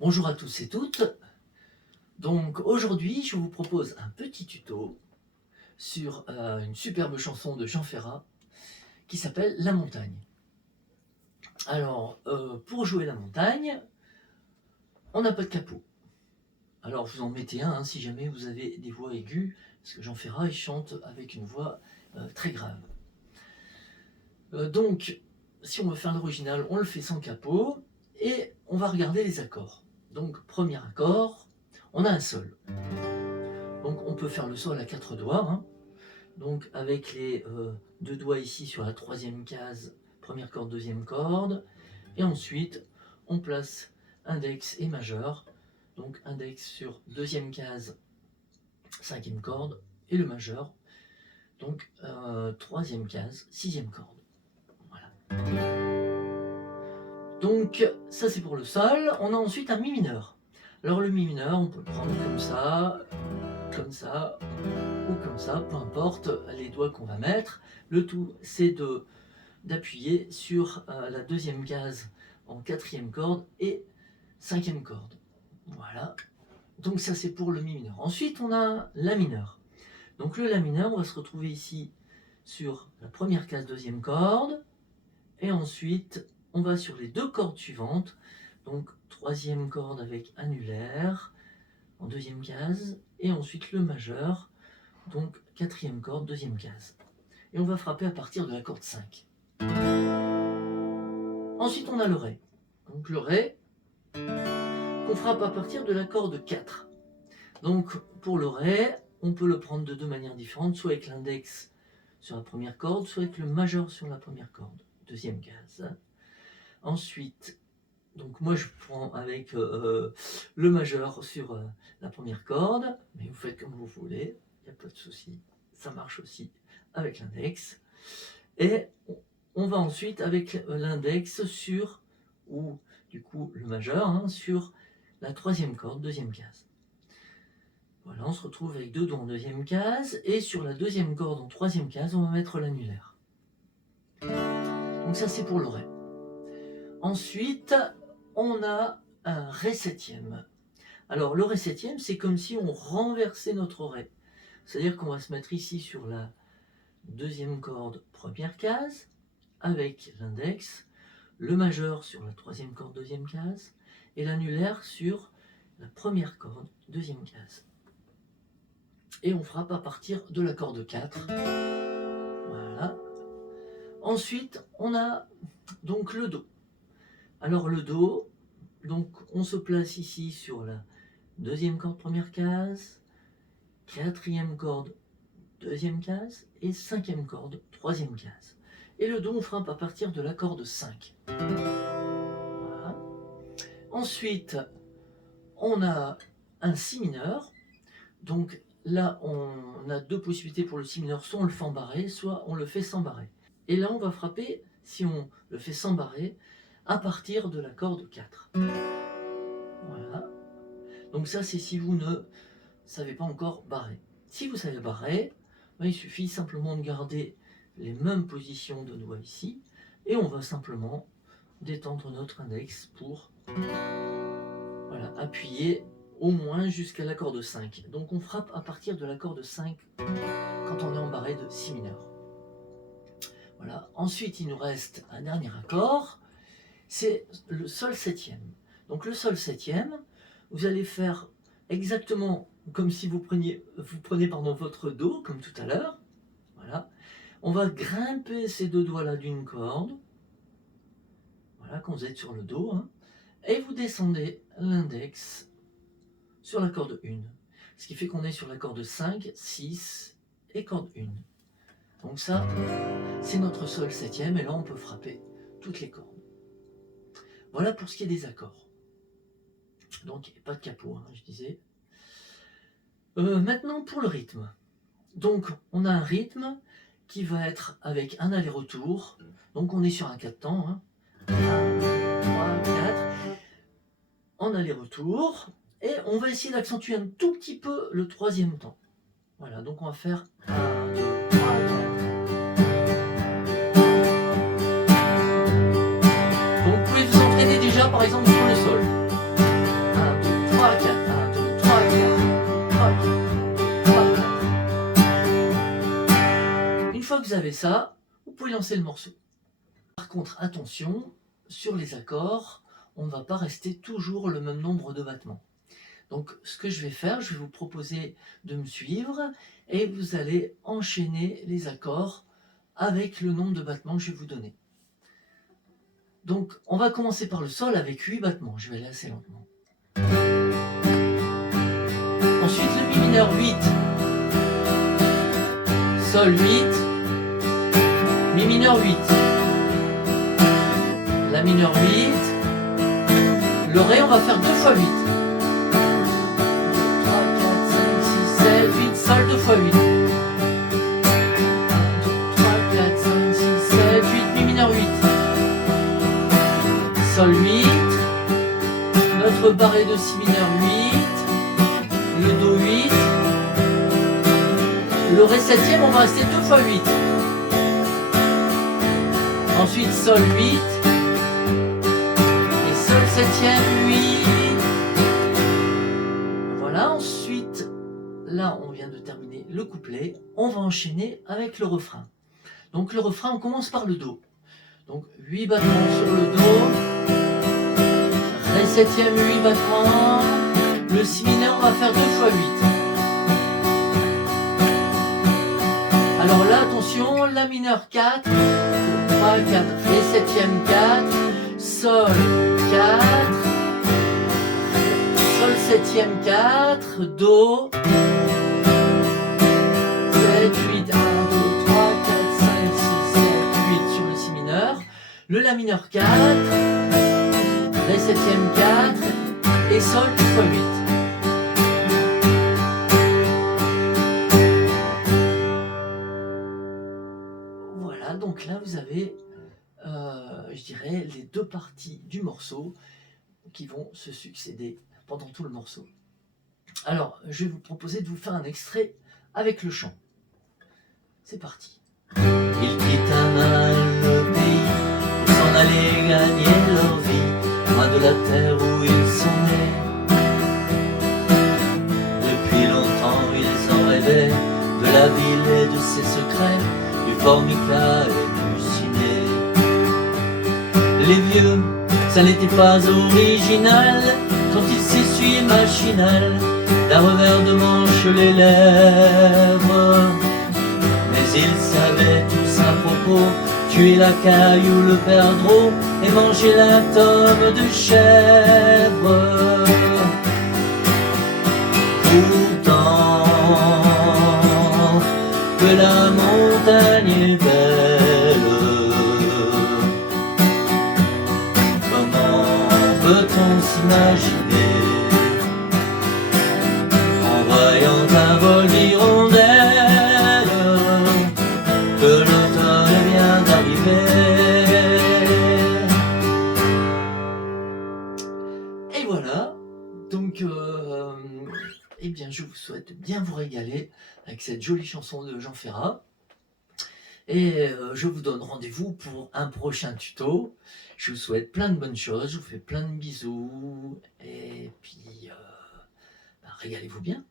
Bonjour à tous et toutes. Donc aujourd'hui, je vous propose un petit tuto sur une superbe chanson de Jean Ferrat qui s'appelle La Montagne. Alors, pour jouer La Montagne, on n'a pas de capot. Alors vous en mettez un si jamais vous avez des voix aiguës, parce que Jean Ferrat il chante avec une voix très grave. Donc, si on veut faire l'original, on le fait sans capot et on va regarder les accords. Donc, premier accord, on a un sol. Donc, on peut faire le sol à 4 doigts. Hein. Donc, avec les deux doigts ici sur la troisième case, première corde, deuxième corde. Et ensuite, on place index et majeur. Donc, index sur deuxième case, cinquième corde, et le majeur. Donc, troisième case, sixième corde. Voilà. Donc ça c'est pour le sol. On a ensuite un mi mineur. Alors le mi mineur, on peut le prendre comme ça ou comme ça, peu importe les doigts qu'on va mettre. Le tout c'est d'appuyer sur la deuxième case en quatrième corde et cinquième corde. Voilà. Donc ça c'est pour le mi mineur. Ensuite on a la mineur. Donc le la mineur, on va se retrouver ici sur la première case deuxième corde et ensuite on va sur les deux cordes suivantes, donc troisième corde avec annulaire en deuxième case, et ensuite le majeur, donc quatrième corde, deuxième case. Et on va frapper à partir de la corde 5. Ensuite on a le ré. Donc le ré, qu'on frappe à partir de la corde 4. Donc pour le ré, on peut le prendre de deux manières différentes, soit avec l'index sur la première corde, soit avec le majeur sur la première corde, deuxième case. Ensuite, donc moi je prends avec le majeur sur la première corde, mais vous faites comme vous voulez, il n'y a pas de souci, ça marche aussi avec l'index. Et on va ensuite avec l'index sur, ou du coup le majeur, hein, sur la troisième corde, deuxième case. Voilà, on se retrouve avec deux doigts en deuxième case, et sur la deuxième corde en troisième case, on va mettre l'annulaire. Donc ça c'est pour le ré. Ensuite, on a un ré septième. Alors le ré septième, c'est comme si on renversait notre ré. C'est-à-dire qu'on va se mettre ici sur la deuxième corde, première case, avec l'index, le majeur sur la troisième corde, deuxième case, et l'annulaire sur la première corde, deuxième case. Et on frappe à partir de la corde 4. Voilà. Ensuite, on a donc le do. Alors le do, donc on se place ici sur la deuxième corde première case, quatrième corde deuxième case et cinquième corde troisième case. Et le do on frappe à partir de la corde 5. Voilà. Ensuite on a un si mineur. Donc là on a deux possibilités pour le si mineur, soit on le fait en barré, soit on le fait sans barré. Et là on va frapper, si on le fait sans barré, à partir de la corde 4. Voilà. Donc ça, c'est si vous ne savez pas encore barrer. Si vous savez barrer, il suffit simplement de garder les mêmes positions de doigts ici, et on va simplement détendre notre index pour voilà, appuyer au moins jusqu'à la corde 5. Donc on frappe à partir de la corde 5 quand on est en barré de si mineur. Voilà. Ensuite, il nous reste un dernier accord, c'est le sol septième. Donc le sol septième, vous allez faire exactement comme si vous preniez votre do, comme tout à l'heure. Voilà. On va grimper ces deux doigts-là d'une corde. Voilà, quand vous êtes sur le do. Hein, et vous descendez l'index sur la corde 1. Ce qui fait qu'on est sur la corde 5, 6 et corde 1. Donc ça, c'est notre sol septième. Et là, on peut frapper toutes les cordes. Voilà pour ce qui est des accords. Donc il n'y a pas de capot, hein, je disais. Maintenant pour le rythme. Donc on a un rythme qui va être avec un aller-retour. Donc on est sur un 4 temps. Hein. 1, 2, 3, 4. En aller-retour. Et on va essayer d'accentuer un tout petit peu le troisième temps. Voilà, donc on va faire 1, 2, 3, 4. Donc vous pouvez vous entraîner déjà par exemple sur le sol. 1, fois que vous avez ça, vous pouvez lancer le morceau. Par contre, attention, sur les accords, on ne va pas rester toujours le même nombre de battements. Donc ce que je vais faire, je vais vous proposer de me suivre et vous allez enchaîner les accords avec le nombre de battements que je vais vous donner. Donc on va commencer par le sol avec 8 battements, je vais aller assez lentement. Ensuite le mi mineur 8, sol 8, mi mineur 8, la mineur 8, le ré on va faire 2 fois 8. 8, sol 2 fois 8. 1, 2, 3, 4, 5, 6, 7, 8, mi mineur 8. Sol 8. Notre barré de si mineur 8. Le do 8. Le ré septième, on va rester 2 fois 8. Ensuite sol 8. Et sol septième 8. Voilà, ensuite. Là, on vient de terminer le couplet. On va enchaîner avec le refrain. Donc le refrain, on commence par le do. Donc 8 battements sur le do. Ré septième, 8 battements. Le si mineur, on va faire 2 fois 8. Alors là, attention, la mineur 4. 3, 4, Ré septième 4. Sol 4. Sol septième 4. Do. 7, 8, 1, 2, 3, 4, 5, 6, 7, 8 sur le si mineur. Le la mineur 4, Ré septième 4 et sol 2 fois 8. Voilà, donc là vous avez, je dirais, les deux parties du morceau qui vont se succéder pendant tout le morceau. Alors, je vais vous proposer de vous faire un extrait avec le chant. C'est parti. Ils quittent un mal le pays pour s'en aller gagner leur vie, loin de la terre où ils sont nés. Depuis longtemps ils en rêvaient, de la ville et de ses secrets, du formica et du ciné. Les vieux, ça n'était pas original, quand ils s'essuyaient machinal, d'un revers de manche les lèvres. Mais ils savaient tous à propos tuer la caille ou le perdreau et manger la tome de chèvre. Pourtant que la montagne est belle, comment peut-on s'imaginer en voyant un vol d'hirondelle que l'automne vient d'arriver. Et voilà, donc eh bien je vous souhaite bien vous régaler avec cette jolie chanson de Jean Ferrat. Et je vous donne rendez-vous pour un prochain tuto. Je vous souhaite plein de bonnes choses, je vous fais plein de bisous. Et puis, régalez-vous bien.